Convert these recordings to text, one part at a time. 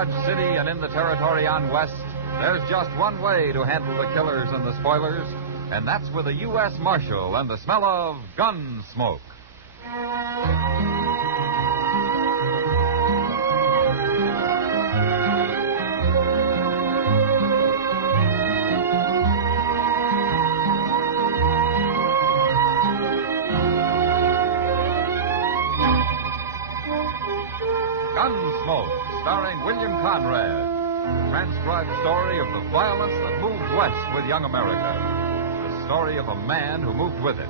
Dodge City and in the territory on West, there's just one way to handle the killers and the spoilers, and that's with a U.S. Marshal and the smell of Gunsmoke. Gunsmoke, starring William Conrad. A transcribed story of the violence that moved west with young America. The story of a man who moved with it.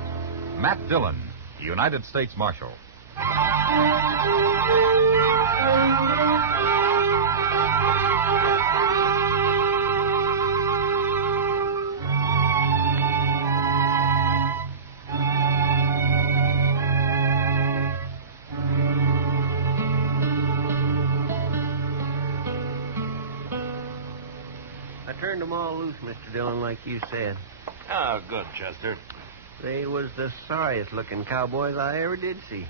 Matt Dillon, United States Marshal. I turned them all loose, Mr. Dillon, like you said. Oh, good, Chester. They was the sorriest-looking cowboys I ever did see.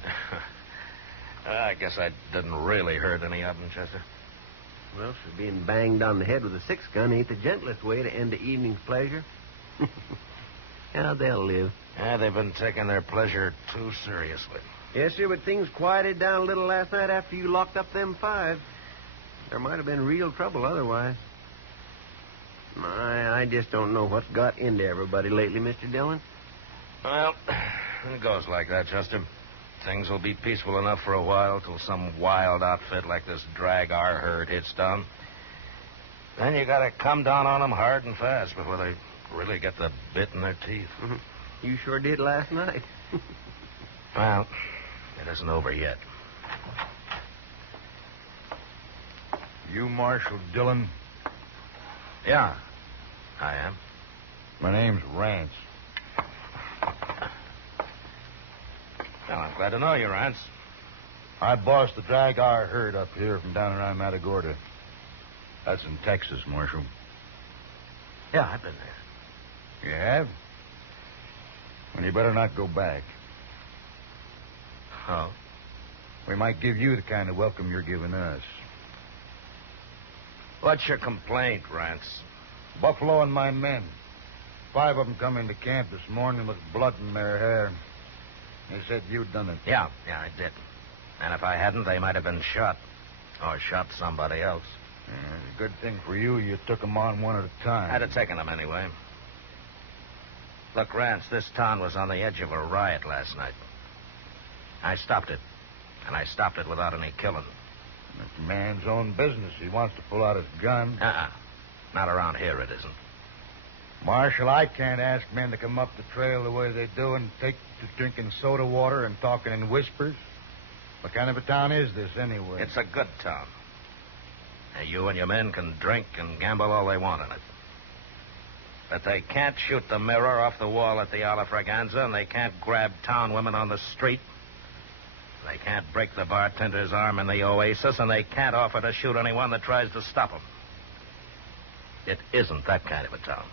I guess I didn't really hurt any of them, Chester. Well, so being banged on the head with a six-gun ain't the gentlest way to end the evening's pleasure. Now they'll live. Yeah, they've been taking their pleasure too seriously. Yes, sir, but things quieted down a little last night after you locked up them five. There might have been real trouble otherwise. I just don't know what's got into everybody lately, Mr. Dillon. Well, it goes like that, Chester. Things will be peaceful enough for a while till some wild outfit like this drag our herd hits down. Then you gotta come down on them hard and fast before they really get the bit in their teeth. Mm-hmm. You sure did last night. Well, it isn't over yet. You Marshal Dillon? Yeah, I am. My name's Rance. Well, I'm glad to know you, Rance. I boss the drag our herd up here from down around Matagorda. That's in Texas, Marshal. Yeah, I've been there. You have? Well, you better not go back. Oh? We might give you the kind of welcome you're giving us. What's your complaint, Rance? Buffalo and my men. 5 of them come into camp this morning with blood in their hair. They said you'd done it. Yeah, I did. And if I hadn't, they might have been shot. Or shot somebody else. Yeah, it's a good thing for you took them on one at a time. I'd have taken them anyway. Look, Rance, this town was on the edge of a riot last night. I stopped it. And I stopped it without any killing. It's a man's own business. He wants to pull out his gun. Not around here, it isn't. Marshal, I can't ask men to come up the trail the way they do and take to drinking soda water and talking in whispers. What kind of a town is this, anyway? It's a good town. Now, you and your men can drink and gamble all they want in it. But they can't shoot the mirror off the wall at the Ala Fraganza, and they can't grab town women on the street. They can't break the bartender's arm in the Oasis, and they can't offer to shoot anyone that tries to stop them. It isn't that kind of a town.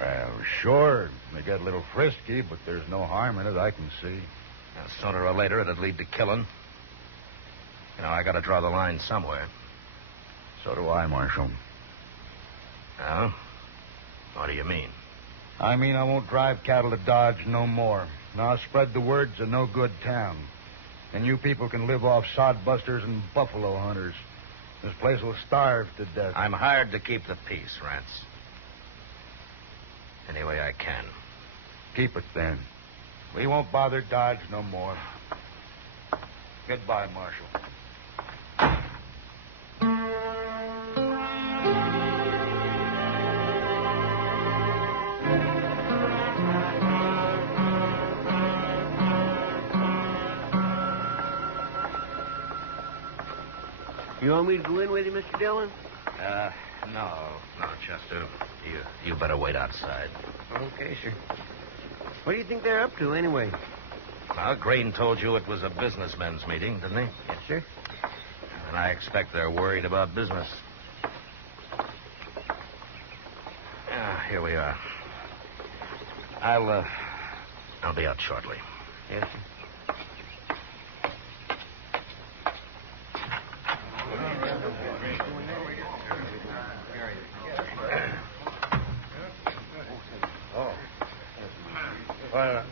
Well, sure, they get a little frisky, but there's no harm in it, I can see. Now, sooner or later, it'd lead to killing. You know, I gotta draw the line somewhere. So do I, Marshal. Oh? What do you mean? I mean I won't drive cattle to Dodge no more. And I'll spread the word it's a no-good town. And you people can live off sodbusters and buffalo hunters. This place will starve to death. I'm hired to keep the peace, Rance. Any way I can. Keep it, then. We won't bother Dodge no more. Goodbye, Marshal. You want me to go in with you, Mr. Dillon? No, Chester. You better wait outside. Okay, sir. What do you think they're up to, anyway? Well, Green told you it was a businessmen's meeting, didn't he? Yes, sir. And I expect they're worried about business. Here we are. I'll be out shortly. Yes, sir. Well,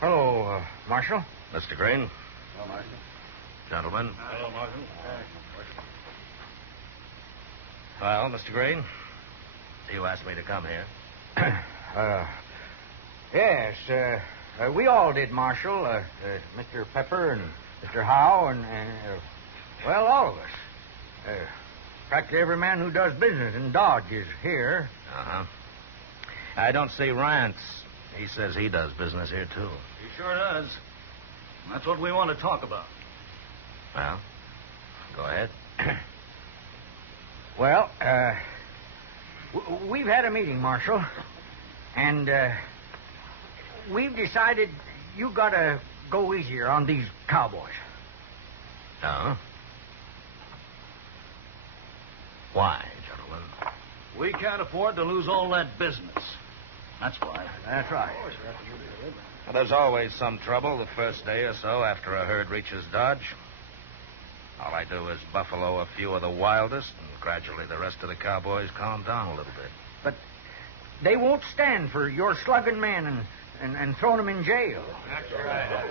hello, Marshal. Mr. Green. Hello, Marshal. Gentlemen. Hello, Marshal. Well, Mr. Green, you asked me to come here. Yes, we all did, Marshal. Mr. Pepper and Mr. Howe and well, all of us. Practically every man who does business in Dodge is here. Uh-huh. I don't see Rance. He says he does business here, too. He sure does. And that's what we want to talk about. Well, go ahead. Well, we've had a meeting, Marshal, and we've decided you got to go easier on these cowboys. Oh? Why, gentlemen? We can't afford to lose all that business. That's why. That's right. Well, there's always some trouble the first day or so after a herd reaches Dodge. All I do is buffalo a few of the wildest, and gradually the rest of the cowboys calm down a little bit. But they won't stand for your slugging men and throwing them in jail. That's right.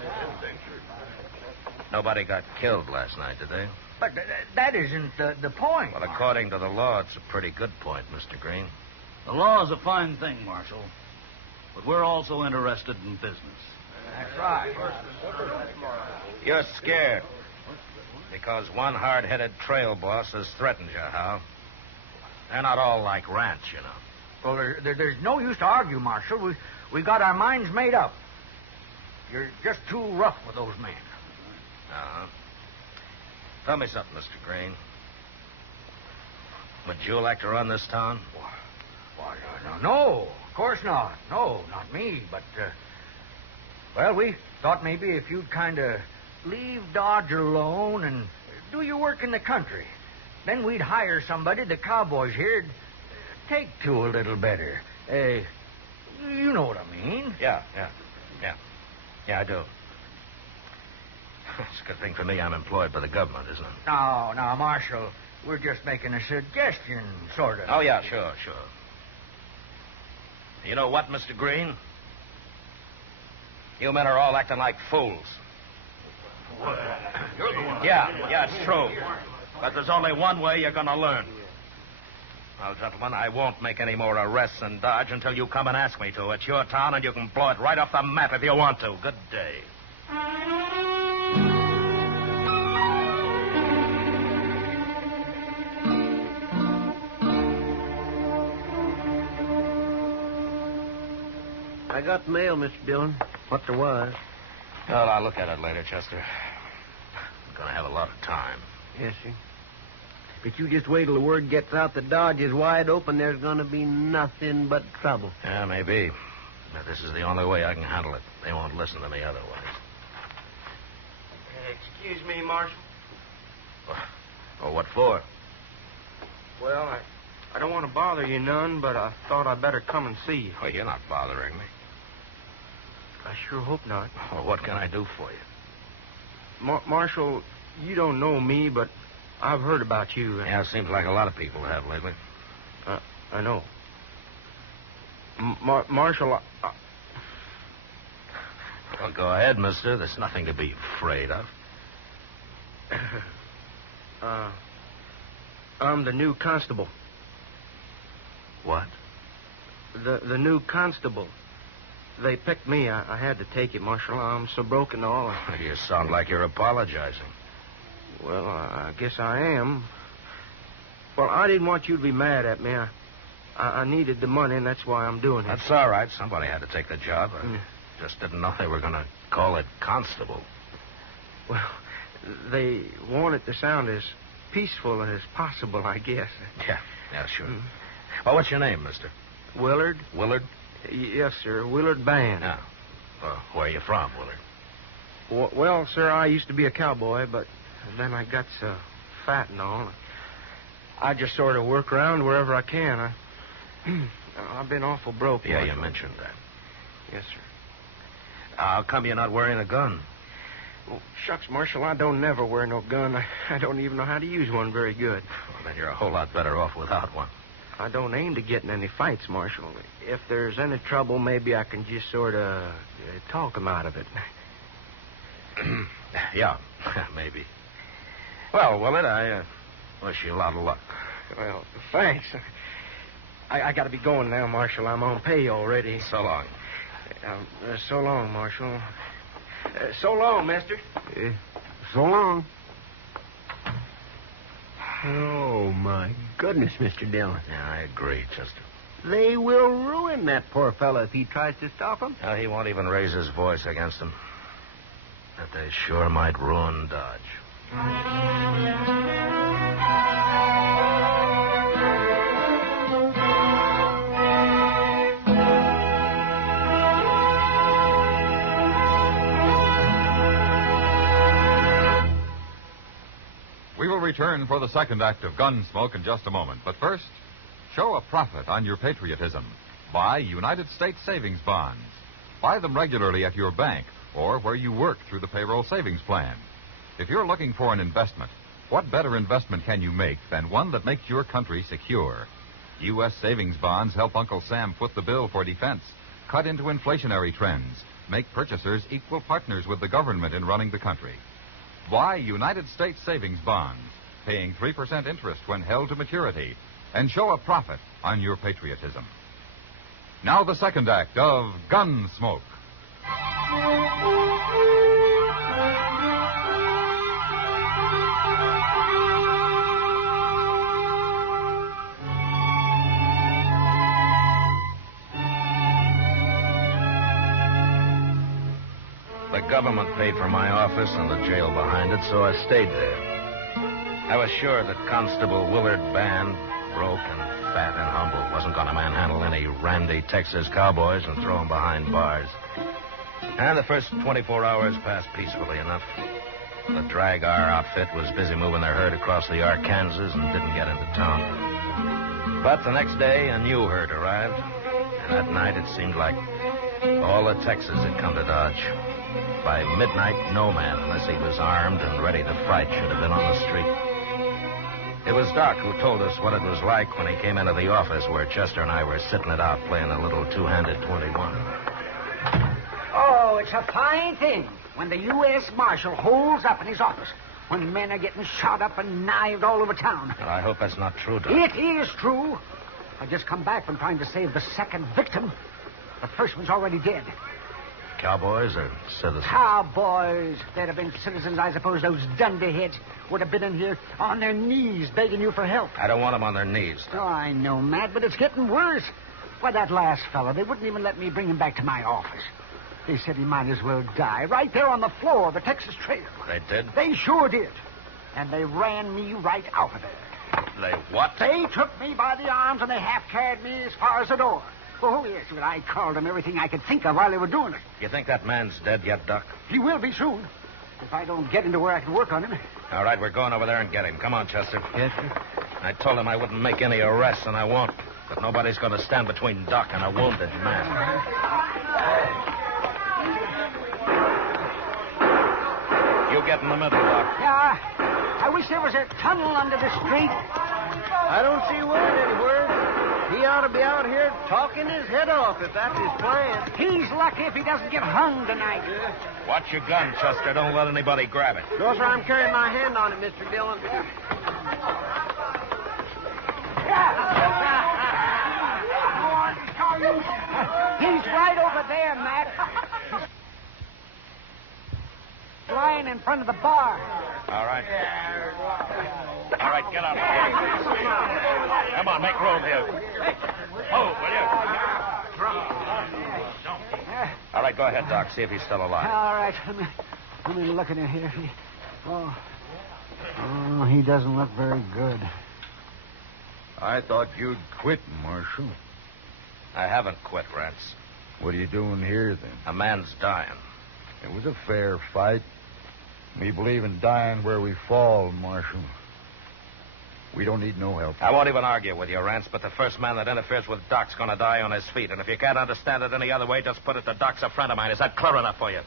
Nobody got killed last night, did they? But that isn't the point. Well, according to the law, it's a pretty good point, Mr. Green. The law is a fine thing, Marshal. But we're also interested in business. That's right. You're scared. Because one hard-headed trail boss has threatened you, Hal. They're not all like Rance, you know. Well, there's no use to argue, Marshal. We got our minds made up. You're just too rough with those men. Uh-huh. Tell me something, Mr. Green. Would you like to run this town? Why, no, of course not. No, not me, but, well, we thought maybe if you'd kind of leave Dodge alone and do your work in the country, then we'd hire somebody the cowboys here'd take to a little better. You know what I mean. Yeah, I do. It's a good thing for me I'm employed by the government, isn't it? Now, Marshal, we're just making a suggestion, sort of. Oh, yeah, sure. You know what, Mr. Green? You men are all acting like fools. You're the one. Yeah, it's true. But there's only one way you're going to learn. Well, gentlemen, I won't make any more arrests in Dodge until you come and ask me to. It's your town, and you can blow it right off the map if you want to. Good day. I got the mail, Mr. Dillon. What there was. Well, I'll look at it later, Chester. I'm going to have a lot of time. Yes, sir. But you just wait till the word gets out that Dodge is wide open. There's going to be nothing but trouble. Yeah, maybe. But this is the only way I can handle it. They won't listen to me otherwise. Excuse me, Marshal. Well, what for? Well, I don't want to bother you none, but I thought I'd better come and see you. Well, you're not bothering me. I sure hope not. Well, what can I do for you? Marshal, you don't know me, but I've heard about you. Yeah, it seems like a lot of people have lately. I know. Marshal, Well, go ahead, mister. There's nothing to be afraid of. I'm the new constable. What? The new constable. They picked me. I had to take it, Marshal. I'm so broken all. You sound like you're apologizing. Well, I guess I am. Well, I didn't want you to be mad at me. I needed the money, and that's why I'm doing it. That's all right. Somebody had to take the job. I just didn't know they were going to call it constable. Well, they want it to sound as peaceful as possible, I guess. Yeah, sure. Well, what's your name, mister? Willard? Willard? Yes, sir. Willard Band. Yeah. Well, where are you from, Willard? Well, sir, I used to be a cowboy, but then I got so fat and all. I just sort of work around wherever I can. I've been awful broke. Yeah, Marshal. you mentioned that. Yes, sir. How come you're not wearing a gun? Well, shucks, Marshal, I don't never wear no gun. I don't even know how to use one very good. Well, then you're a whole lot better off without one. I don't aim to get in any fights, Marshal. If there's any trouble, maybe I can just sort of talk him out of it. Yeah, maybe. Well, Willard, I wish you a lot of luck. Well, thanks. I got to be going now, Marshal. I'm on pay already. So long. So long, Marshal. So long, mister. So long. Oh, my goodness, Mr. Dillon. Yeah, I agree, Chester. They will ruin that poor fellow if he tries to stop him. He won't even raise his voice against him. But they sure might ruin Dodge. We will return for the second act of Gunsmoke in just a moment. But first, show a profit on your patriotism. Buy United States savings bonds. Buy them regularly at your bank or where you work through the payroll savings plan. If you're looking for an investment, what better investment can you make than one that makes your country secure? U.S. savings bonds help Uncle Sam foot the bill for defense, cut into inflationary trends, make purchasers equal partners with the government in running the country. Buy United States savings bonds, paying 3% interest when held to maturity, and show a profit on your patriotism. Now the second act of Gunsmoke. The government paid for my office and the jail behind it, so I stayed there. I was sure that Constable Willard Band, broke and fat and humble, wasn't going to manhandle any randy Texas cowboys and throw them behind bars. And the first 24 hours passed peacefully enough. The drag our outfit was busy moving their herd across the Arkansas and didn't get into town. But the next day, a new herd arrived. And that night, it seemed like all the Texas had come to Dodge. By midnight, no man, unless he was armed and ready to fight, should have been on the street. It was Doc who told us what it was like when he came into the office where Chester and I were sitting it out playing a little two-handed 21. Oh, it's a fine thing when the U.S. Marshal holds up in his office when men are getting shot up and knifed all over town. Well, I hope that's not true, Doc. It is true. I just come back from trying to save the second victim. The first one's already dead. Cowboys or citizens? Cowboys. They'd have been citizens, I suppose. Those dunderheads would have been in here on their knees begging you for help. I don't want them on their knees. Oh, I know, Matt, but it's getting worse. Why, that last fellow, they wouldn't even let me bring him back to my office. They said he might as well die right there on the floor of the Texas Trail. They did? They sure did. And they ran me right out of there. They what? They took me by the arms and they half-carried me as far as the door. Oh, yes, but I called them everything I could think of while they were doing it. You think that man's dead yet, Doc? He will be soon. If I don't get into where I can work on him. All right, we're going over there and get him. Come on, Chester. Yes, sir. I told him I wouldn't make any arrests, and I won't. But nobody's going to stand between Doc and a wounded man. You get in the middle, Doc. Yeah, I wish there was a tunnel under the street. I don't see word anywhere. He ought to be out here talking his head off if that's his plan. He's lucky if he doesn't get hung tonight. Watch your gun, Chester. Don't let anybody grab it. No, sir, I'm carrying my hand on it, Mr. Dillon. He's right over there, Matt. He's lying in front of the bar. All right. All right, get out. Come on, make room here. Oh, will you? All right, go ahead, Doc. See if he's still alive. All right. Let me look at him here. Oh, he doesn't look very good. I thought you'd quit, Marshal. I haven't quit, Rance. What are you doing here, then? A man's dying. It was a fair fight. We believe in dying where we fall, Marshal. We don't need no help. I won't even argue with you, Rance, but the first man that interferes with Doc's going to die on his feet. And if you can't understand it any other way, just put it to Doc's a friend of mine. Is that clear enough for you?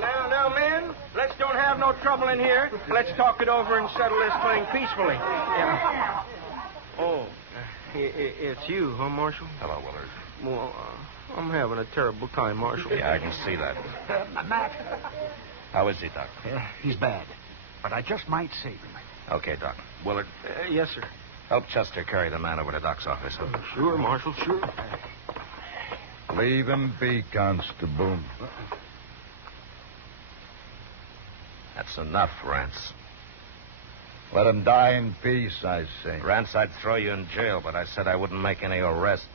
Now, men, let's don't have no trouble in here. Let's talk it over and settle this thing peacefully. Yeah. Oh, It's you, huh, Marshal? Hello, Willard. Well, I'm having a terrible time, Marshal. Yeah, I can see that. Matt, How is he, Doc? he's bad, but I just might save him. Okay, Doc. Willard, Yes, sir. help Chester carry the man over to Doc's office. Huh? Sure, Marshal, sure. Leave him be, Constable. That's enough, Rance. Let him die in peace, I say. Rance, I'd throw you in jail, but I said I wouldn't make any arrests.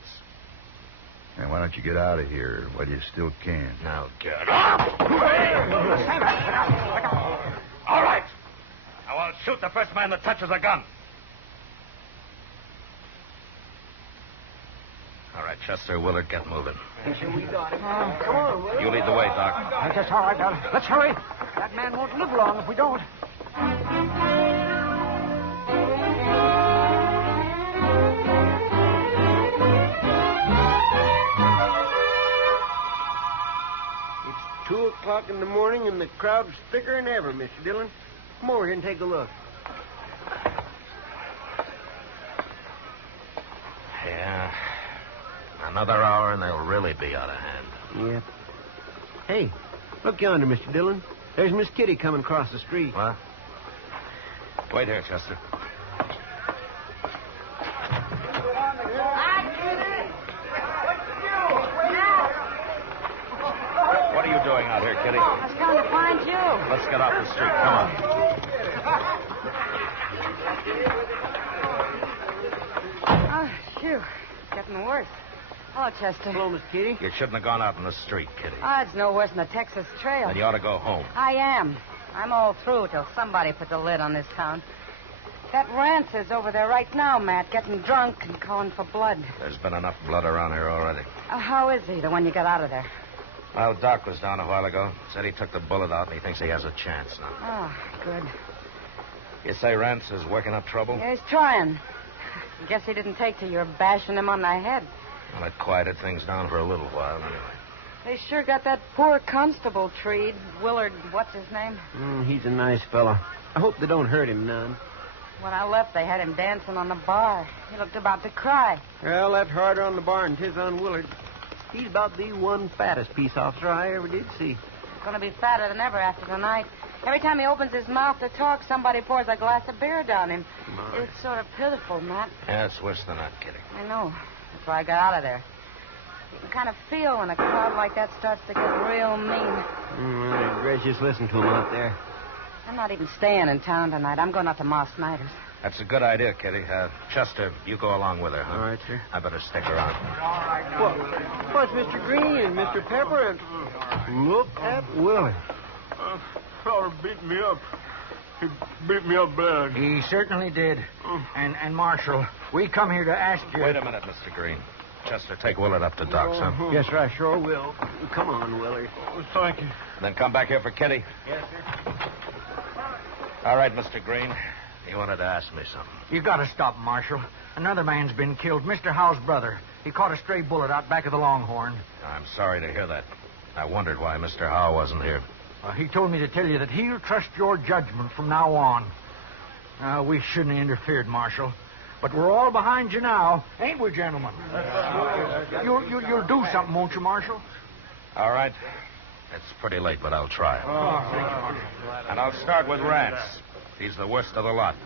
And why don't you get out of here while you still can? Now get up! All right. Now I'll shoot the first man that touches a gun. All right, Chester, Willard, get moving. Come on, Will. You lead the way, Doc. That's all right, Doc. Let's hurry. That man won't live long if we don't. It's 2 o'clock in the morning, and the crowd's thicker than ever, Mr. Dillon. Come over here and take a look. Yeah. Another hour and they'll really be out of hand. Yeah. Hey, look yonder, Mr. Dillon. There's Miss Kitty coming across the street. What? Wait here, Chester. What are you doing out here, Kitty? I was coming to find you. Let's get off the street. Come on. Oh, phew. It's getting worse. Hello, Chester. Hello, Miss Kitty. You shouldn't have gone out in the street, Kitty. Oh, it's no worse than the Texas Trail. Then you ought to go home. I am. I'm all through till somebody puts a lid on this town. That Rance is over there right now, Matt, getting drunk and calling for blood. There's been enough blood around here already. How is he, the one you got out of there? Well, Doc was down a while ago. Said he took the bullet out, and he thinks he has a chance now. Oh, good. You say Rance is working up trouble? Yeah, he's trying. Guess he didn't take to your bashing him on the head. Well, it quieted things down for a little while, anyway. They sure got that poor constable treed. Willard, what's his name? He's a nice fella. I hope they don't hurt him none. When I left, they had him dancing on the bar. He looked about to cry. Well, that's harder on the bar than 'tis on Willard. He's about the one fattest peace officer I ever did see. He's going to be fatter than ever after tonight. Every time he opens his mouth to talk, somebody pours a glass of beer down him. My. It's sort of pitiful, Matt. Yeah, it's worse than that, Kitty. I know. That's why I got out of there. You can kind of feel when a crowd like that starts to get real mean. I gracious listen to him out there. I'm not even staying in town tonight. I'm going up to Ma Snyder's. That's a good idea, Kitty. Chester, you go along with her, huh? All right, sir. I better stick around. What's Mr. Green and Mr. Pepper and... Look at Willard. Feller beat me up. He beat me up bad. He certainly did. And Marshal, we come here to ask you... Wait a minute, Mr. Green. Chester, take Willard up to Doc's, huh? Yes, sir, I sure will. Come on, Willard. Thank you. Then come back here for Kitty. Yes, sir. All right, Mr. Green. You wanted to ask me something. You got to stop, Marshal. Another man's been killed. Mr. Howe's brother. He caught a stray bullet out back of the Longhorn. I'm sorry to hear that. I wondered why Mr. Howe wasn't here. He told me to tell you that he'll trust your judgment from now on. We shouldn't have interfered, Marshal. But we're all behind you now, ain't we, gentlemen? You'll do something, won't you, Marshal? All right. It's pretty late, but I'll try. Thank you, Marshal. And I'll start with Rance. He's the worst of the lot.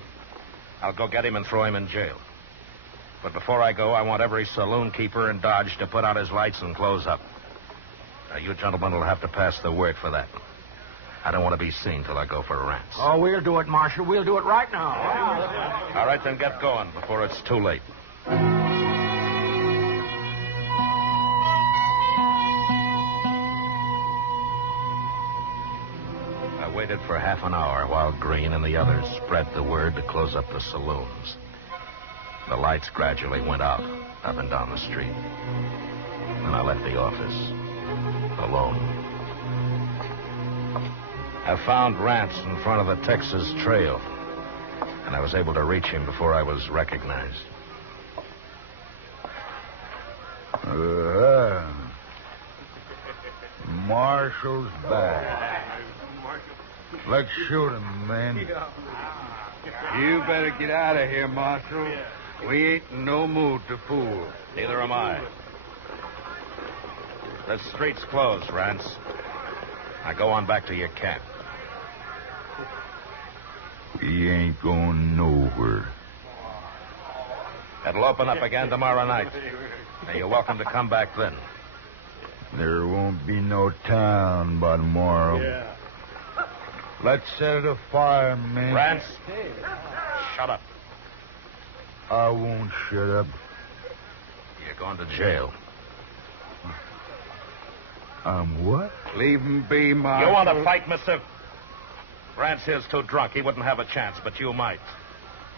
I'll go get him and throw him in jail. But before I go, I want every saloon keeper in Dodge to put out his lights and close up. Now, you gentlemen will have to pass the word for that. I don't want to be seen till I go for Rance. Oh, we'll do it, Marshal. We'll do it right now. All right, then get going before it's too late. I waited for half an hour while Green and the others spread the word to close up the saloons. The lights gradually went out, up and down the street. And I left the office, alone. I found Rance in front of the Texas Trail, and I was able to reach him before I was recognized. Marshal's back. Let's shoot him, man. You better get out of here, Marshal. We ain't in no mood to fool. Neither am I. The street's closed, Rance. Now go on back to your camp. We ain't going nowhere. It'll open up again tomorrow night. Now, you're welcome to come back then. There won't be no town by tomorrow. Yeah. Let's set it afire, man. Rance, shut up. I won't shut up. You're going to jail. I'm what? Leave him be, Marshal. You want to fight, mister? Rance here's too drunk. He wouldn't have a chance, but you might.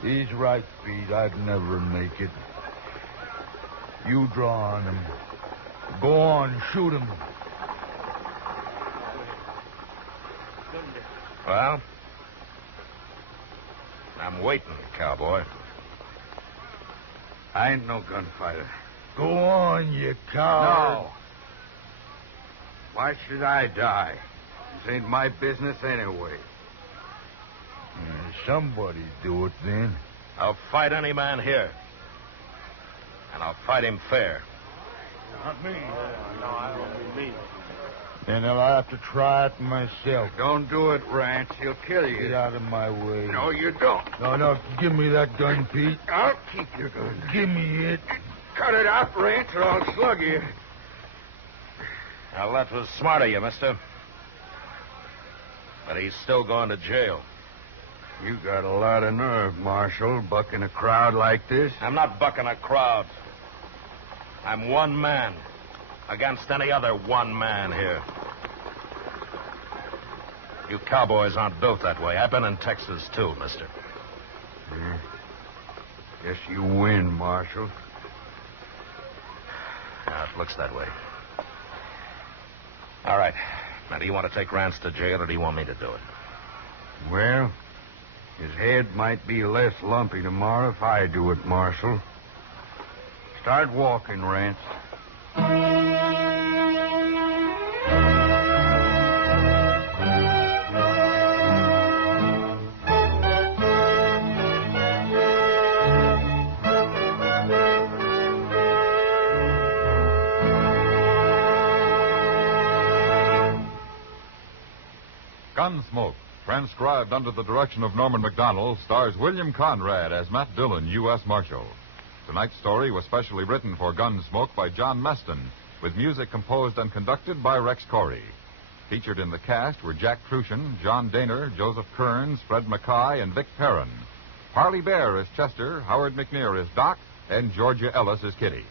He's right, Pete. I'd never make it. You draw on him. Go on, shoot him. Well, I'm waiting, cowboy. I ain't no gunfighter. Go on, you coward. No. Why should I die? This ain't my business anyway. Somebody do it then. I'll fight any man here. And I'll fight him fair. Not me. No, I don't mean me. Then I'll have to try it myself. Don't do it, Rance. He'll kill you. Get out of my way. No, you don't. No, give me that gun, Pete. I'll keep your gun. Give me it. Cut it out, Rance, or I'll slug you. Now, that was smart of you, mister. But he's still going to jail. You got a lot of nerve, Marshal, bucking a crowd like this. I'm not bucking a crowd. I'm one man against any other one man here. You cowboys aren't built that way. I've been in Texas, too, mister. Yeah. Guess you win, Marshal. Yeah, it looks that way. All right. Now, do you want to take Rance to jail, or do you want me to do it? Well, his head might be less lumpy tomorrow if I do it, Marshal. Start walking, Rance. Gunsmoke, transcribed under the direction of Norman Macdonnell, stars William Conrad as Matt Dillon, U.S. Marshal. Tonight's story was specially written for Gunsmoke by John Meston, with music composed and conducted by Rex Corey. Featured in the cast were Jack Crucian, John Daner, Joseph Kearns, Fred Mackay, and Vic Perrin. Parley Bear is Chester, Howard McNear is Doc, and Georgia Ellis is Kitty.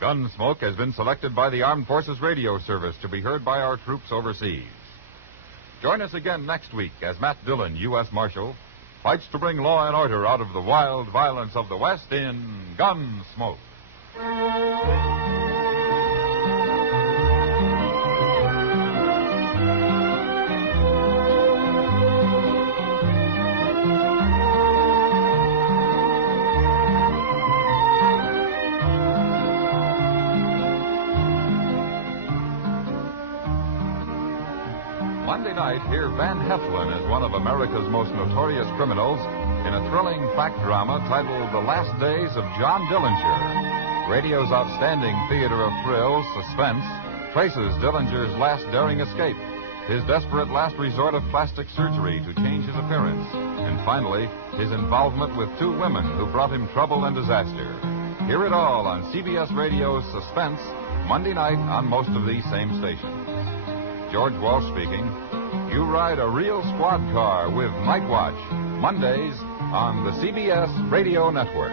Gunsmoke has been selected by the Armed Forces Radio Service to be heard by our troops overseas. Join us again next week as Matt Dillon, U.S. Marshal, fights to bring law and order out of the wild violence of the West in Gunsmoke. Monday night, hear Van Heflin as one of America's most notorious criminals in a thrilling fact drama titled The Last Days of John Dillinger. Radio's outstanding theater of thrills, suspense, traces Dillinger's last daring escape, his desperate last resort of plastic surgery to change his appearance, and finally, his involvement with two women who brought him trouble and disaster. Hear it all on CBS Radio's Suspense, Monday night on most of these same stations. George Walsh speaking. You ride a real squad car with Night Watch, Mondays on the CBS Radio Network.